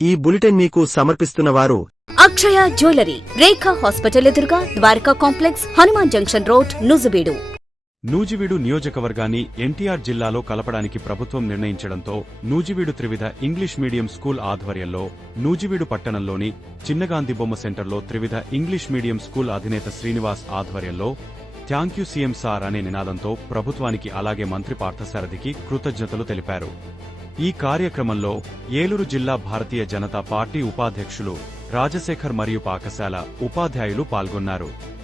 ఈ బులెటిన్ మీకు సమర్పిస్తున్న వారు అక్షయ జ్యువెలరీ రేఖా హాస్పిటల్ ఎదురుగా Dwaraka complex Hanuman junction road నుజుబీడు Nuzvid నియోజకవర్గాన్ని ఎన్టీఆర్ జిల్లాలో కలపడానికి ప్రభుత్వం నిర్ణయించడంతో నూజివీడు త్రివిధ ఇంగ్లీష్ మీడియం స్కూల్ ఆధ్వర్యంలో నూజివీడు పట్టణంలోని చిన్నగాంధీ బొమ్మ సెంటర్లో త్రివిధ ఇంగ్లీష్ మీడియం స్కూల్ అధినేత శ్రీనివాస్ ఆధ్వర్యంలో థ్యాంక్ యూ సీఎం సార్ అనే నినాదంతో ప్రభుత్వానికి అలాగే మంత్రి పార్థసారథికి కృతజ్ఞతలు తెలిపారు. ఈ కార్యక్రమంలో ఏలూరు జిల్లా భారతీయ జనతా పార్టీ ఉపాధ్యక్షులు రాజశేఖర్ మరియు పాకశాల ఉపాధ్యాయులు పాల్గొన్నారు.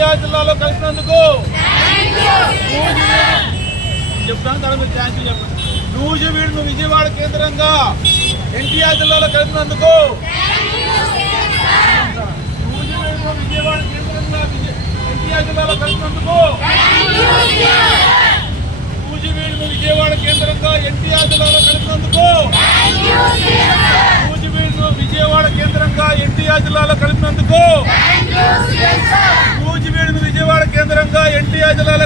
ఎన్టీఆర్ జిల్లాలో కలిసినందుకు చెప్తాను తర్వాత మీరు థ్యాంక్ యూ చెప్పండి. నూజివీడును విజయవాడ కేంద్రంగా ఎన్టీఆర్ జిల్లాలో కలిసినందుకు నూజివీడును విజయవాడ కేంద్రంగా ఎన్టీఆర్ జిల్లాలో కలిసినందుకు నూజివీడును విజయవాడ కేంద్రంగా ఎన్టీఆర్ జిల్లాలో కలిసినందుకు నూజివీడును విజయవాడ కేంద్రంగా ఎన్టీఆర్ జిల్లాలో కలిపినందుకు కేంద్రంగా ఎన్టీఆర్ జిల్లాలో